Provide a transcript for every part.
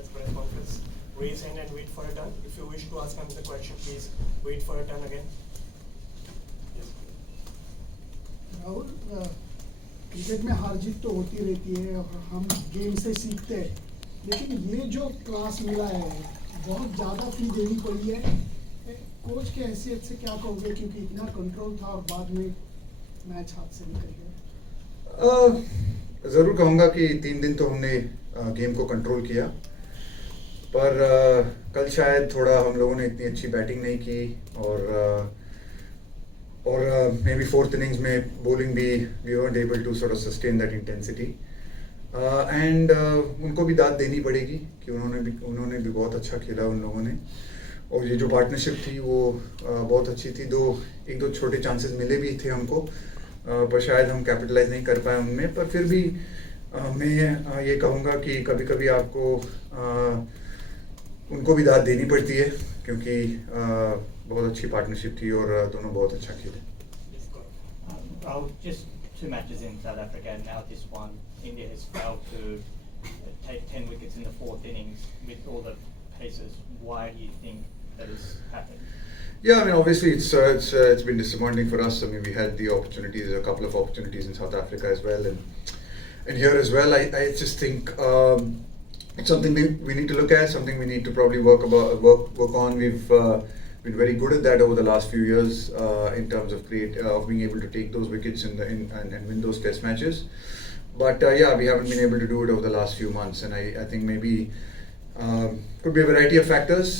Cricket's press conference. Raise hand and wait for a turn. If you wish to ask another question, please wait for a turn again. Yes. Rahul, cricket में हार जीत तो होती रहती है और हम game से सीखते हैं, लेकिन ये जो क्लास मिला है बहुत ज़्यादा फी देनी पड़ी है। कोच के हैसियत से क्या कहोगे, क्योंकि इतना कंट्रोल था और बाद में मैच हाथ से निकल गया। ज़रूर कहूँगा कि 3 दिन तो हमने गेम को कंट्रोल किया, पर कल शायद थोड़ा हम लोगों ने इतनी अच्छी बैटिंग नहीं की और मे बी 4th innings में bowling भी we weren't able to sort of sustain that intensity and उनको भी दाद देनी पड़ेगी कि उन्होंने भी बहुत अच्छा खेला उन लोगों ने, और ये जो पार्टनरशिप थी वो बहुत अच्छी थी। एक दो छोटे चांसेस मिले भी थे हमको, पर शायद हम कैपिटलाइज नहीं कर पाए उनमें। पर फिर भी मैं ये कहूँगा कि कभी कभी आपको उनको भी दाद देनी पड़ती है, क्योंकि बहुत अच्छी पार्टनरशिप थी और दोनों बहुत अच्छा खेले। Just 2 matches in South Africa and now this one, India has failed to take 10 wickets in the 4th innings with all the paces. Why do you think that has happened? Yeah, I mean, obviously it's been disappointing for us. I mean, we had the opportunities, a couple of opportunities in South Africa as well, and here as well. I just think it's something we need to look at, something we need to probably work on. We've been very good at that over the last few years in terms of being able to take those wickets and win those test matches. But yeah, we haven't been able to do it over the last few months, and I think maybe could be a variety of factors.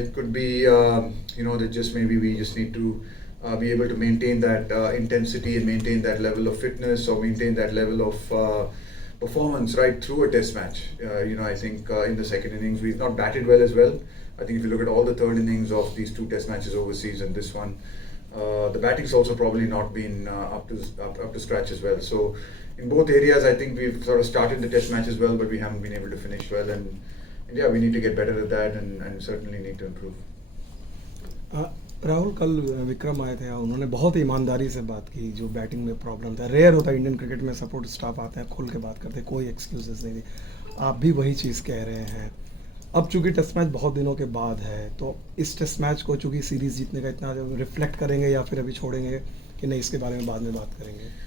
It could be that just maybe we just need to be able to maintain that intensity and maintain that level of fitness, or maintain that level of performance right through a test match. I think in the 2nd innings we've not batted well as well. I think if you look at all the 3rd innings of these 2 test matches overseas and this one, the batting's also probably not been up to scratch as well. So in both areas, I think we've sort of started the test matches well, but we haven't been able to finish well, and yeah, we need to get better at that and certainly need to improve. Rahul, कल विक्रम आए थे, उन्होंने बहुत ईमानदारी से बात की। जो बैटिंग में प्रॉब्लम था, रेयर होता है इंडियन क्रिकेट में सपोर्ट स्टाफ आते हैं, खुल के बात करते हैं, कोई एक्सक्यूजेस नहीं थी। आप भी वही चीज़ कह रहे हैं। अब चूंकि टेस्ट मैच बहुत दिनों के बाद है, तो इस टेस्ट मैच को चूंकि सीरीज़ जीतने का इतना रिफ्लेक्ट करेंगे या फिर अभी छोड़ेंगे कि नहीं, इसके बारे में बाद में बात करेंगे।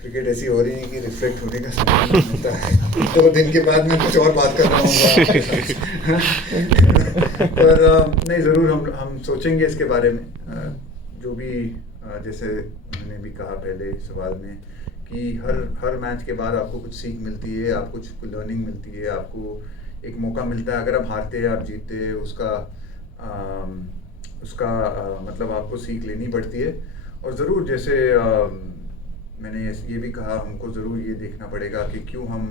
क्रिकेट ऐसी हो रही है कि रिफ्लेक्ट होने का समय नहीं मिलता है। 2 दिन के बाद मैं कुछ और बात कर रहा हूँ पर नहीं, ज़रूर हम सोचेंगे इसके बारे में। जो भी जैसे मैंने भी कहा पहले सवाल में कि हर मैच के बाद आपको कुछ सीख मिलती है, आपको कुछ लर्निंग मिलती है, आपको एक मौका मिलता है। अगर आप हारते हैं, आप जीतते हैं, उसका मतलब आपको सीख लेनी पड़ती है। और ज़रूर जैसे मैंने ये भी कहा, हमको ज़रूर ये देखना पड़ेगा कि क्यों हम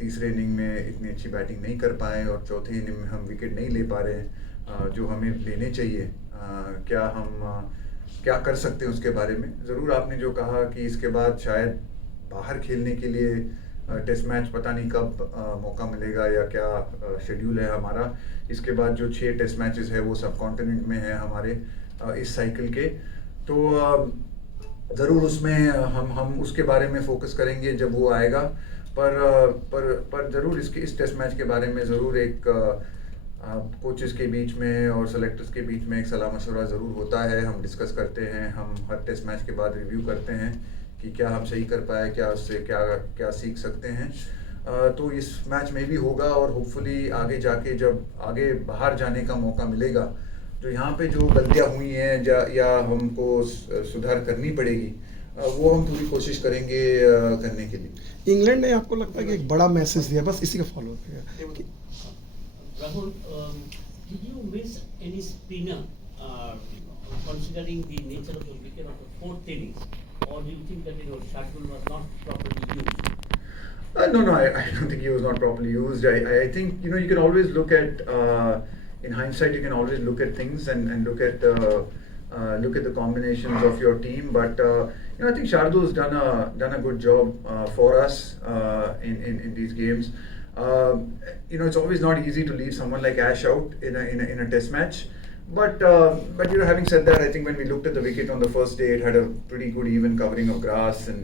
3रे इनिंग में इतनी अच्छी बैटिंग नहीं कर पाए और 4थे इनिंग में हम विकेट नहीं ले पा रहे हैं जो हमें लेने चाहिए। क्या हम क्या कर सकते हैं उसके बारे में। ज़रूर आपने जो कहा कि इसके बाद शायद बाहर खेलने के लिए टेस्ट मैच पता नहीं कब मौका मिलेगा या क्या शेड्यूल है हमारा। इसके बाद जो 6 टेस्ट मैचेस है वो सब कॉन्टिनेंट में है हमारे इस साइकिल के, तो ज़रूर उसमें हम उसके बारे में फोकस करेंगे जब वो आएगा। पर ज़रूर इस टेस्ट मैच के बारे में ज़रूर एक कोचेस के बीच में और सेलेक्टर्स के बीच में एक सलाह मशवरा ज़रूर होता है। हम डिस्कस करते हैं, हम हर टेस्ट मैच के बाद रिव्यू करते हैं कि क्या हम सही कर पाए, क्या उससे क्या सीख सकते हैं। तो इस मैच में भी होगा और होपफुली आगे जाके जब आगे बाहर जाने का मौका मिलेगा, जो यहाँ पे जो गलतियाँ हुई हैं या हमको सुधार करनी पड़ेगी, वो हम पूरी कोशिश करेंगे करने के लिए। इंग्लैंड ने आपको लगता है कि एक बड़ा मैसेज दिया, बस इसी का फॉलो अप है। Rahul, did you miss any spinner considering the nature of the wicket of the 4th innings, or do you think that Shardul was not properly used? No, I don't think he was not properly used. I think you can always look at in hindsight you can always look at things and look at the combinations of your team. But I think Shardul's done a good job for us in these games. It's always not easy to leave someone like Ash out in a test match. But having said that, I think when we looked at the wicket on the first day, it had a pretty good even covering of grass, and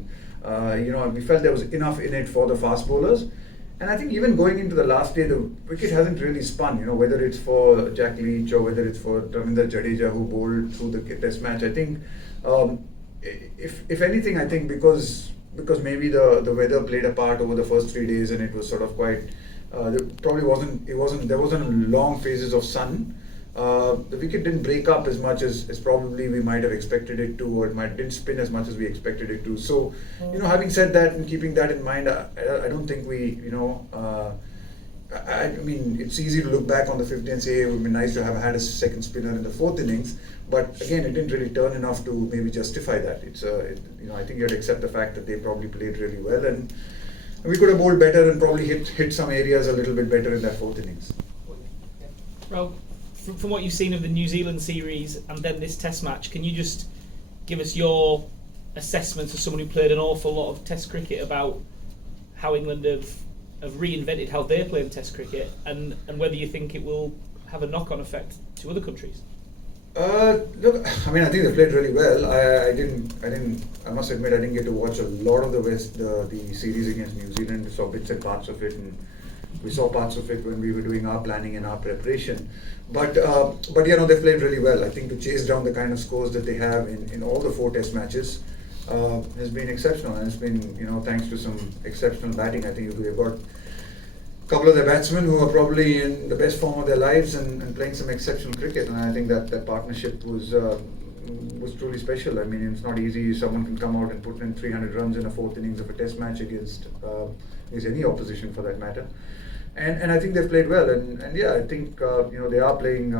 we felt there was enough in it for the fast bowlers. And I think even going into the last day, the wicket hasn't really spun, you know, whether it's for Jack Leach or whether it's for Ravindra Jadeja who bowled through the test match. I think, if anything, I think because maybe the weather played a part over the first 3 days and it was sort of quite, there wasn't long phases of sun. The wicket didn't break up as much as probably we might have expected it to, or it didn't spin as much as we expected it to. So, you know, having said that and keeping that in mind, I don't think we, you know, I mean, it's easy to look back on the 5th day and say, hey, it would be nice to have had a second spinner in the 4th innings. But again, it didn't really turn enough to maybe justify that. You know, I think you have to accept the fact that they probably played really well, and we could have bowled better and probably hit some areas a little bit better in that 4th innings. Well, from what you've seen of the New Zealand series and then this Test match, can you just give us your assessment as someone who played an awful lot of Test cricket about how England have reinvented how they play Test cricket, and whether you think it will have a knock-on effect to other countries? Look, I mean, I think they played really well. I must admit, I didn't get to watch a lot of the series against New Zealand. I saw bits and parts of it, and we saw parts of it when we were doing our planning and our preparation. But you know, they played really well. I think to chase down the kind of scores that they have in all the 4 Test matches has been exceptional, and it's been, you know, thanks to some exceptional batting. I think we've got a couple of their batsmen who are probably in the best form of their lives and playing some exceptional cricket, and I think that partnership was truly special. I mean, it's not easy. Someone can come out and put in 300 runs in a 4th innings of a Test match against any opposition for that matter. And I think they've played well, and yeah, I think you know, they are playing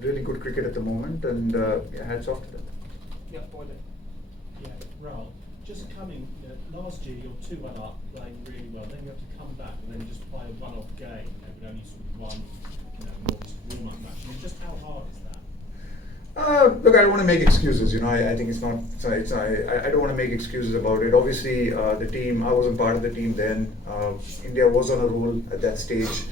really good cricket at the moment, and yeah, hats off to them. Yeah, Paul. Yeah, Rahul, just coming, last year you're 2-1 up, playing really well, then you have to come back and then just play a one-off game, with only sort of one, more warm-up match. I mean, just how hard is that? Look, I don't want to make excuses. You know, I think it's not. I don't want to make excuses about it. Obviously, the team. I wasn't part of the team then. India was on a roll at that stage.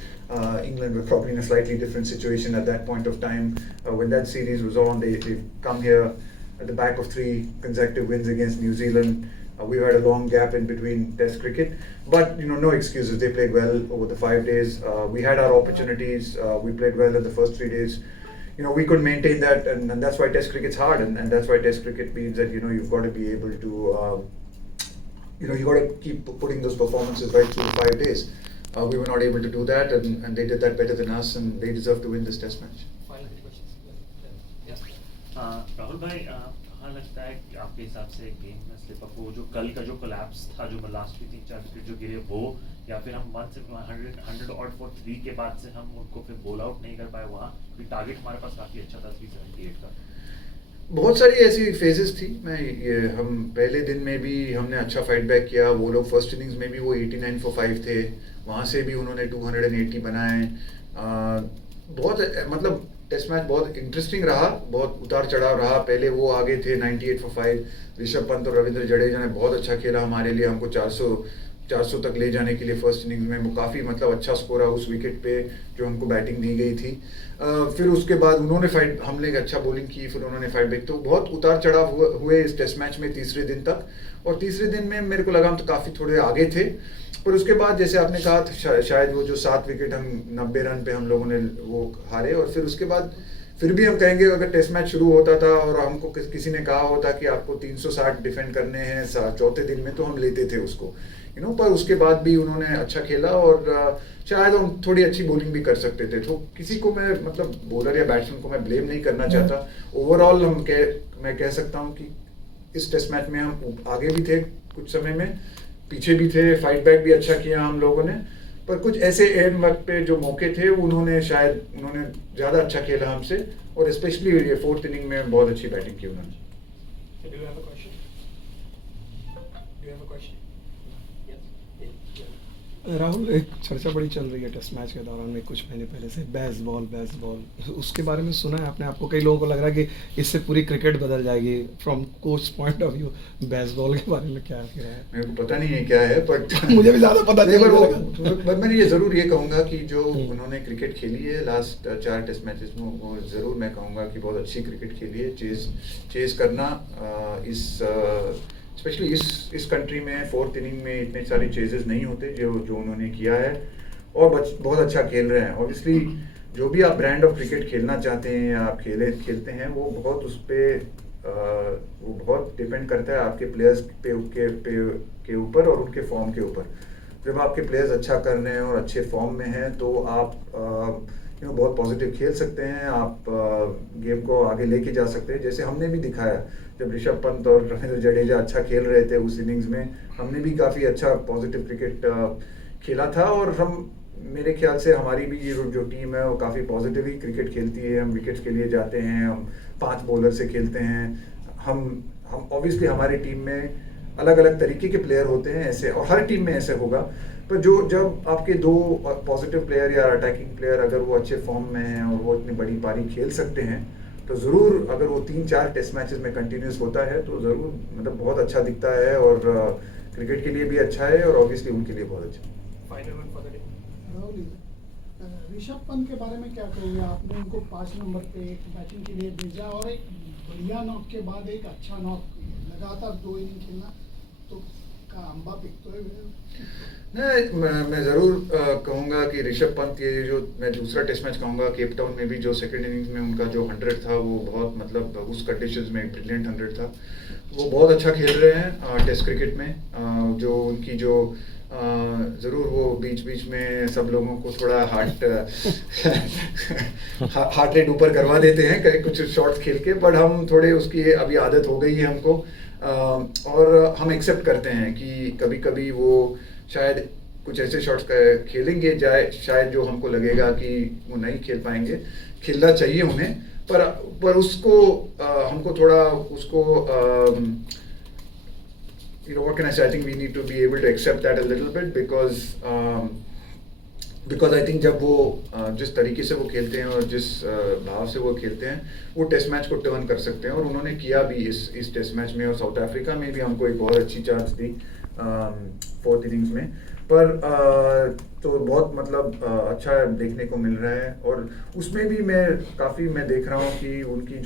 England were probably in a slightly different situation at that point of time. When that series was on, they've come here at the back of 3 consecutive wins against New Zealand. We've had a long gap in between Test cricket, but you know, no excuses. They played well over the 5 days. We had our opportunities. We played well in the first 3 days. You know, we couldn't maintain that, and that's why Test cricket's hard, and that's why Test cricket means that, you know, you've got to be able to, you know, you got to keep putting those performances right through the 5 days. We were not able to do that, and they did that better than us, and they deserve to win this Test match. Final questions. Yeah. Rahul भाई, कहाँ लगता है कि आपके हिसाब से game में slip up हो, जो कल का जो कोलैप्स था, जो लास्ट की 3-4 विकेट जो गिरे वो, या फिर हम 100 और for 3 के बाद से हम उनको फिर बोल आउट नहीं कर पाए वहाँ, क्योंकि टारगेट हमारे पास काफ़ी अच्छा था 378 का? बहुत सारी ऐसी फेजेस थी। हम पहले दिन में भी हमने अच्छा फाइट बैक किया। वो लोग फर्स्ट इनिंग्स में भी वो 89 for 5 थे, वहाँ से भी उन्होंने 280 बनाए। बहुत मतलब टेस्ट मैच बहुत इंटरेस्टिंग रहा, बहुत उतार चढ़ाव रहा। पहले वो आगे थे 98 for 5, ऋषभ पंत और रविंद्र जडेजा ने बहुत अच्छा खेला हमारे लिए, हमको 400 तक ले जाने के लिए फर्स्ट इनिंग्स में। वो काफ़ी मतलब अच्छा स्कोर है उस विकेट पे जो हमको बैटिंग दी गई थी। फिर उसके बाद उन्होंने हमने अच्छा बॉलिंग की, फिर उन्होंने फाइट बैक। तो बहुत उतार चढ़ाव हुए इस टेस्ट मैच में तीसरे दिन तक, और तीसरे दिन में मेरे को लगा हम तो काफ़ी थोड़े आगे थे। पर उसके बाद जैसे आपने कहा, शायद वो जो 7 विकेट हम 90 रन पे हम लोगों ने वो हारे, और फिर उसके बाद फिर भी हम कहेंगे अगर टेस्ट मैच शुरू होता था और हमको किसी ने कहा होता कि आपको 360 डिफेंड करने हैं 4थे दिन में, तो हम लेते थे उसको, यू नो। पर उसके बाद भी उन्होंने अच्छा खेला, और शायद हम थोड़ी अच्छी बॉलिंग भी कर सकते थे। तो किसी को मैं मतलब बॉलर या बैट्समैन को मैं ब्लेम नहीं करना चाहता। ओवरऑल मैं कह सकता हूँ कि इस टेस्ट मैच में हम आगे भी थे, कुछ समय में पीछे भी थे, फाइट बैक भी अच्छा किया हम लोगों ने। पर कुछ ऐसे एंड वक्त पे जो मौके थे उन्होंने ज़्यादा अच्छा खेला हमसे, और स्पेशली ये 4th इनिंग में बहुत अच्छी बैटिंग की उन्होंने। Do you have a question? Do you have a question? Rahul, एक चर्चा बड़ी चल रही है टेस्ट मैच के दौरान में कुछ महीने पहले से, बेसबॉल। उसके बारे में सुना है आपने? आपको कई लोगों को लग रहा है कि इससे पूरी क्रिकेट बदल जाएगी। From coach point of view, baseball के बारे में क्या है? मेरे को पता नहीं है क्या है, बट मुझे भी ज़्यादा पता नहीं है। पर मैं ये ज़रूर ये कहूँगा कि जो उन्होंने क्रिकेट खेली है लास्ट 4 टेस्ट मैचेस में, वो ज़रूर मैं कहूँगा कि बहुत अच्छी क्रिकेट खेली है। चेस करना इस स्पेशली इस कंट्री में 4th इनिंग में इतने सारे चेजेस नहीं होते जो उन्होंने किया है, और बहुत अच्छा खेल रहे हैं। ऑब्वियसली जो भी आप ब्रांड ऑफ क्रिकेट खेलना चाहते हैं या आप खेलते हैं, वो बहुत उस पर वो बहुत डिपेंड करता है आपके प्लेयर्स के ऊपर और उनके फॉर्म के ऊपर। जब आपके प्लेयर्स अच्छा कर रहे हैं और अच्छे फॉर्म में हैं तो आप बहुत पॉजिटिव खेल सकते हैं, आप गेम को आगे लेके जा सकते हैं। जैसे हमने भी दिखाया जब ऋषभ पंत और रविंद्र जडेजा अच्छा खेल रहे थे उस इनिंग्स में, हमने भी काफ़ी अच्छा पॉजिटिव क्रिकेट खेला था। और मेरे ख्याल से हमारी भी ये जो टीम है वो काफ़ी पॉजिटिव ही क्रिकेट खेलती है। हम विकेट्स के लिए जाते हैं, हम 5 बॉलर से खेलते हैं। हम ऑब्वियसली हमारी टीम में अलग अलग तरीके के प्लेयर होते हैं ऐसे, और हर टीम में ऐसे होगा। पर जब आपके 2 पॉजिटिव प्लेयर या अटैकिंग प्लेयर अगर वो अच्छे फॉर्म में हैं और वो इतनी बड़ी पारी खेल सकते हैं, तो ज़रूर अगर वो 3-4 टेस्ट मैचेस में कंटिन्यूस होता है तो ज़रूर मतलब बहुत अच्छा दिखता है, और क्रिकेट के लिए भी अच्छा है और ऑब्वियसली उनके लिए बहुत अच्छा। Final one for the day. Rahul, Rishabh Pant के बारे में क्या कहोगे? आपने उनको 5 नंबर पे बैटिंग के लिए भेजा और एक बढ़िया नॉक के बाद एक अच्छा नॉक, लगातार 2 इनिंग खेलना तो का अंबा पिकतो है। नहीं, मैं ज़रूर कहूँगा कि ऋषभ पंत, ये जो मैं दूसरा टेस्ट मैच कहूँगा केप टाउन में भी, जो सेकंड इनिंग्स में उनका जो 100 था वो बहुत मतलब उस कंडीशंस में ब्रिलियंट 100 था। वो बहुत अच्छा खेल रहे हैं टेस्ट क्रिकेट में। जो उनकी जो ज़रूर वो बीच में सब लोगों को थोड़ा हार्ट रेट ऊपर करवा देते हैं कई कुछ शॉट्स खेल के, बट हम थोड़े उसकी अभी आदत हो गई है हमको, और हम एक्सेप्ट करते हैं कि कभी कभी वो शायद कुछ ऐसे शॉट्स खेलेंगे शायद जो हमको लगेगा कि वो नहीं खेल पाएंगे। खेलना चाहिए उन्हें, पर उसको हमको थोड़ा उसको what can I say? I think we need to be able to accept that a little bit because I think जब वो जिस तरीके से वो खेलते हैं और जिस भाव से वो खेलते हैं, वो टेस्ट मैच को टर्न कर सकते हैं, और उन्होंने किया भी इस टेस्ट मैच में। और साउथ अफ्रीका में भी हमको एक बहुत अच्छी चांस दी 4th इनिंग्स में, पर तो बहुत मतलब अच्छा देखने को मिल रहा है। और उसमें भी मैं देख रहा हूँ कि उनकी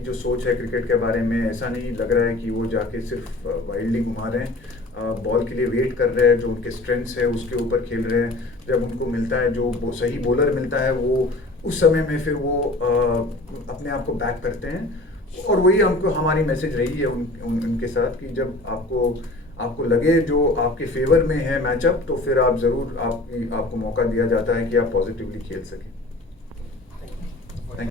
जो सोच है क्रिकेट के बारे में, ऐसा नहीं लग रहा है कि वो जाके सिर्फ वाइल्डली घुमा रहे हैं, बॉल के लिए वेट कर रहे हैं, जो उनके स्ट्रेंथ्स है उसके ऊपर खेल रहे हैं। जब उनको मिलता है जो सही बॉलर मिलता है, वो उस समय में फिर वो अपने आप को बैक करते हैं। और वही हमारी मैसेज रही है उनके साथ कि जब आपको लगे जो आपके फेवर में है मैचअप, तो फिर आप ज़रूर आपको मौका दिया जाता है कि आप पॉजिटिवली खेल सकें।